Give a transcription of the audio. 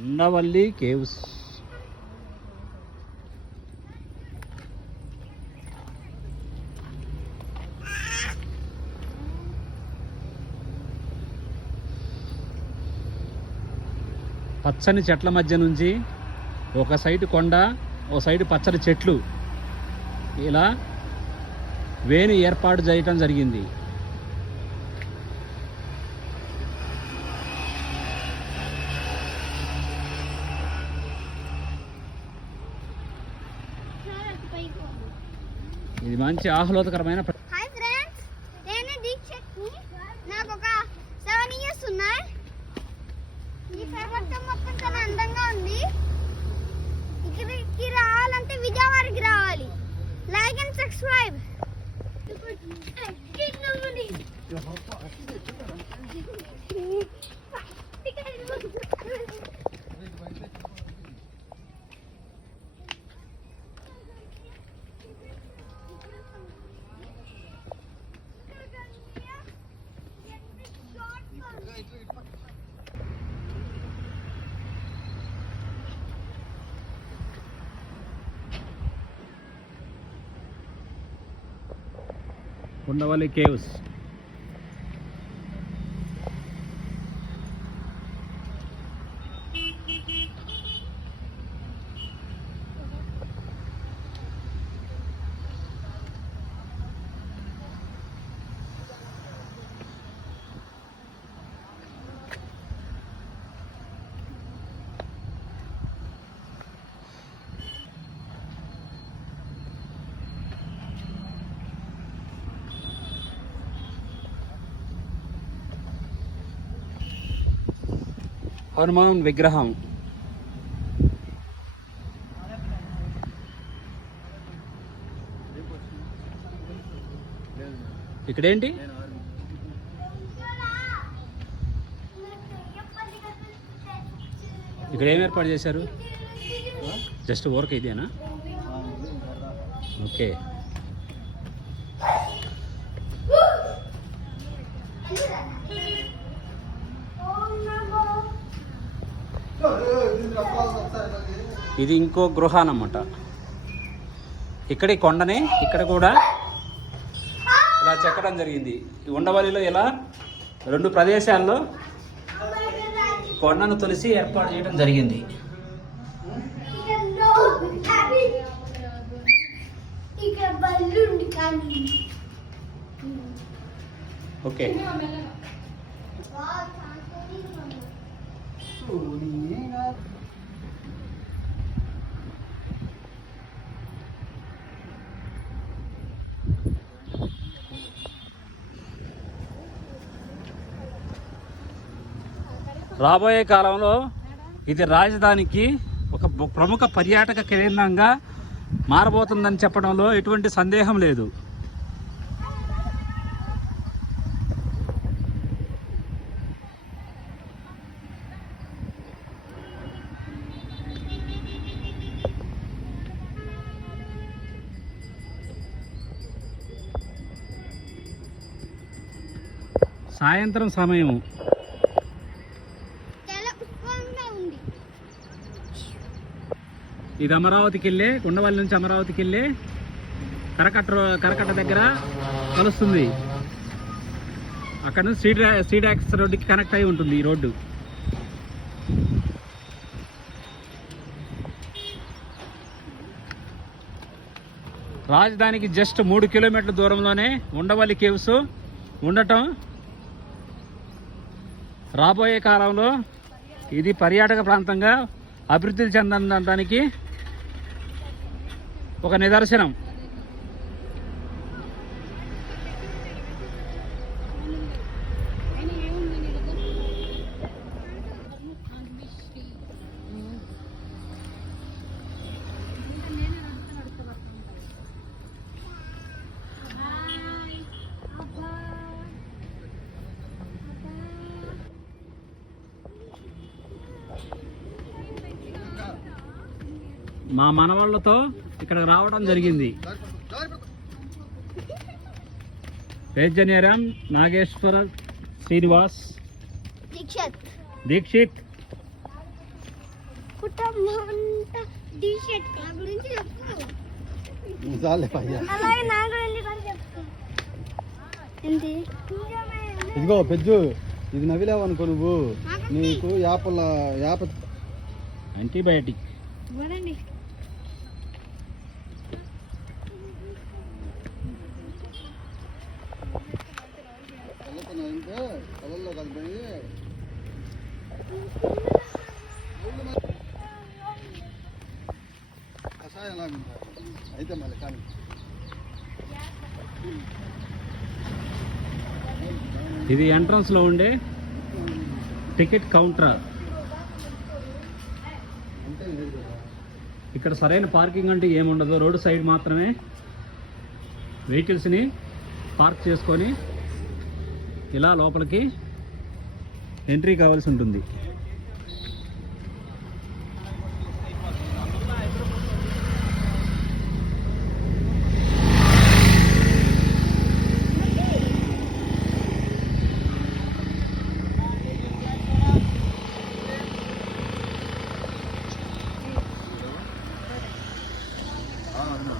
Undavalli caves. పచ్చని చెట్ల మధ్య నుంచి ఒక సైడ్ కొండ, ఒక సైడ్ పచ్చని చెట్లు, ఇలా వేణి ఏర్పాటు చేయటం జరిగింది. ఇది మంచి ఆహ్లాదకరమైన మొత్తం అందంగా ఉంది. ఇక్కడికి రావాలంటే విజయవాడకి రావాలి. Like and subscribe. Undavalli caves. Hanuman విగ్రహం. ఇక్కడేంటి? ఇక్కడ ఏం ఏర్పాటు చేశారు? జస్ట్ వర్క్ ఇదేనా? ఓకే. ఇది ఇంకో గృహ అన్నమాట. ఇక్కడ కొండని ఇక్కడ కూడా ఇలా చెక్కడం జరిగింది. ఈ ఉండవల్లిలో ఇలా 2 ప్రదేశాల్లో కొండను తొలిసి ఏర్పాటు చేయడం జరిగింది. ఓకే. రాబోయే కాలంలో ఇది రాజధానికి ఒక ప్రముఖ పర్యాటక కేంద్రంగా మారబోతుందని చెప్పడంలో ఎటువంటి సందేహం లేదు. సాయంత్రం సమయం. ఇది అమరావతికి వెళ్ళే, ఉండవల్లి నుంచి అమరావతికి వెళ్ళే కరకట్ట దగ్గర కలుస్తుంది. అక్కడ నుంచి స్ట్రీట్ యాక్సెస్ రోడ్డుకి కనెక్ట్ అయి ఉంటుంది ఈ రోడ్డు. రాజధానికి జస్ట్ 3 కిలోమీటర్ల దూరంలోనే ఉండవల్లి కేవ్స్ ఉండటం రాబోయే కాలంలో ఇది పర్యాటక ప్రాంతంగా అభివృద్ధి చెందడానికి ఒక నిదర్శనం. మా మనవాళ్ళతో ఇక్కడికి రావడం జరిగింది. వేద్యనేరం నాగేశ్వర శ్రీనివాస్ దీక్షిత్ పుట్ట మంట టీ షర్ట్ నా గురించి చెప్పు. చాలే పయ్యా. అలాగే నా గురించి కూడా చెప్పు. ఏంటి? ఇదిగో పెద్దు, ఇది నవ్విలేవనుకో నువ్వు, నీకు యాప యాంటీబయాటిక్. ఇవ్వదండి. అంటే కళ్ళల్లో కలిపి కషాయం లాగా అయితే మళ్ళీ కానీ ఇది ఎంట్రన్స్ లో ఉండే టికెట్ కౌంటర్. అంటే లేదు కదా. ఇక్కడ సరైన పార్కింగ్ అంటే ఏముండదు, రోడ్ సైడ్ మాత్రమే వెహికల్స్ని పార్క్ చేసుకొని ఇలా లోపలికి ఎంట్రీ కావాల్సి ఉంటుంది. అన్నా